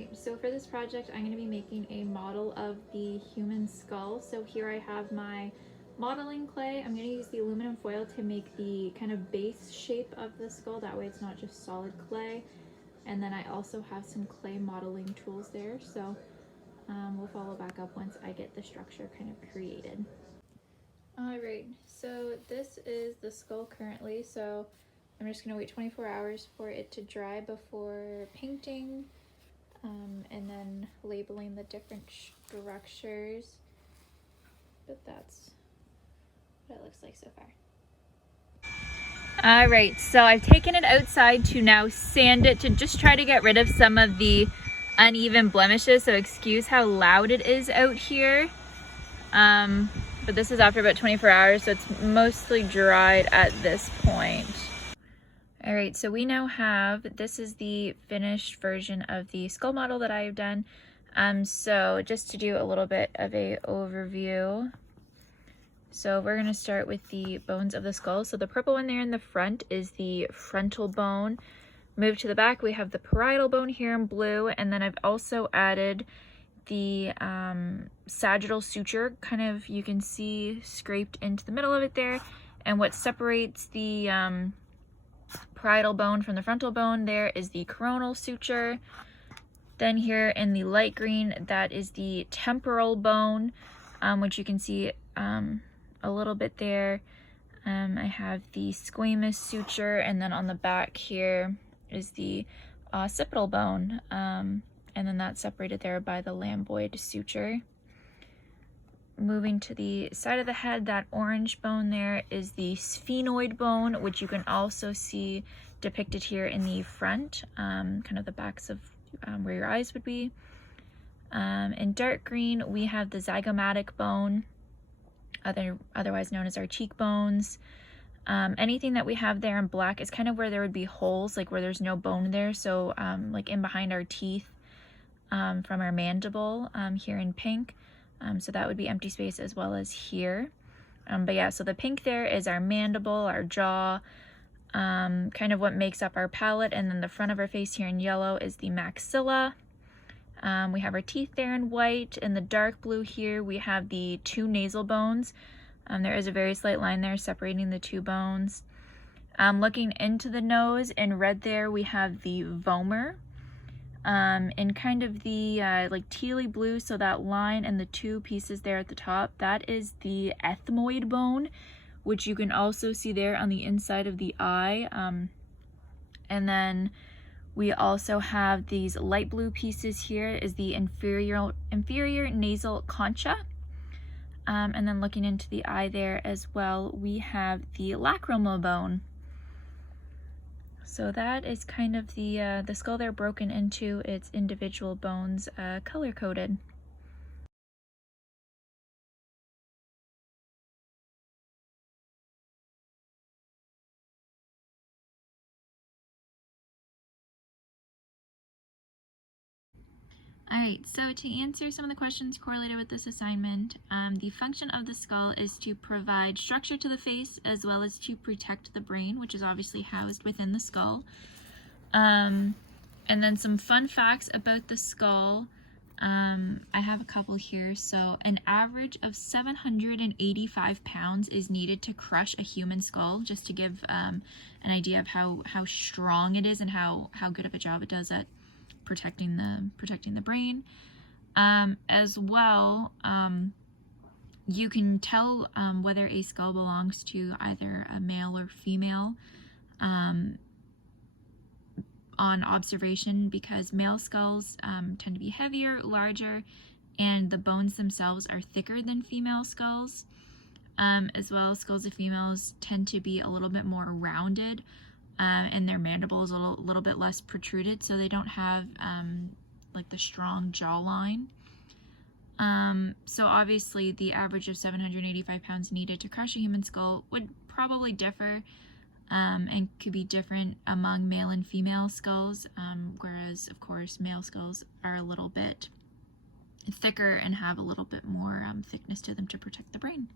Alright, so for this project I'm going to be making a model of the human skull. So here I have my modeling clay. I'm going to use the aluminum foil to make the kind of base shape of the skull, that way it's not just solid clay. And then I also have some clay modeling tools there, so we'll follow back up once I get the structure kind of created. Alright, so this is the skull currently, so I'm just going to wait 24 hours for it to dry before painting. And then labeling the different structures, but that's what it looks like so far. All right, so I've taken it outside to now sand it to just try to get rid of some of the uneven blemishes, so excuse how loud it is out here. But this is after about 24 hours, so it's mostly dried at this point. All right, so we now have, this is the finished version of the skull model that I've done. So just to do a little bit of a overview. So we're gonna start with the bones of the skull. So the purple one there in the front is the frontal bone. Move to the back, we have the parietal bone here in blue, and then I've also added the sagittal suture, kind of, you can see scraped into the middle of it there. And what separates the parietal bone from the frontal bone there is the coronal suture. Then here in the light green, that is the temporal bone, which you can see a little bit there. I have the squamous suture, and then on the back here is the occipital bone, and then that's separated there by the lambdoid suture. Moving to the side of the head, that orange bone there is the sphenoid bone, which you can also see depicted here in the front, kind of the backs of where your eyes would be. In dark green, we have the zygomatic bone, otherwise known as our cheekbones. Anything that we have there in black is kind of where there would be holes, like where there's no bone there, so like in behind our teeth, from our mandible, here in pink. So that would be empty space as well as here. But yeah, so the pink there is our mandible, our jaw, kind of what makes up our palate, and then the front of our face here in yellow is the maxilla. We have our teeth there in white. In the dark blue here, we have the two nasal bones. There is a very slight line there separating the two bones. Looking into the nose, in red there, we have the vomer. In kind of the like tealy blue, so that line and the two pieces there at the top, that is the ethmoid bone, which you can also see there on the inside of the eye. And then we also have these light blue pieces here is the inferior nasal concha. And then looking into the eye there as well, we have the lacrimal bone. So that is kind of the skull there broken into its individual bones, color-coded. Alright, so to answer some of the questions correlated with this assignment, the function of the skull is to provide structure to the face as well as to protect the brain, which is obviously housed within the skull. And then some fun facts about the skull. I have a couple here. So an average of 785 pounds is needed to crush a human skull, just to give an idea of how strong it is and how good of a job it does at protecting the brain. As well, you can tell whether a skull belongs to either a male or female on observation, because male skulls tend to be heavier, larger, and the bones themselves are thicker than female skulls. As well, skulls of females tend to be a little bit more rounded, and their mandible is a little bit less protruded, so they don't have like the strong jawline. So obviously the average of 785 pounds needed to crush a human skull would probably differ, and could be different among male and female skulls, whereas of course male skulls are a little bit thicker and have a little bit more thickness to them to protect the brain.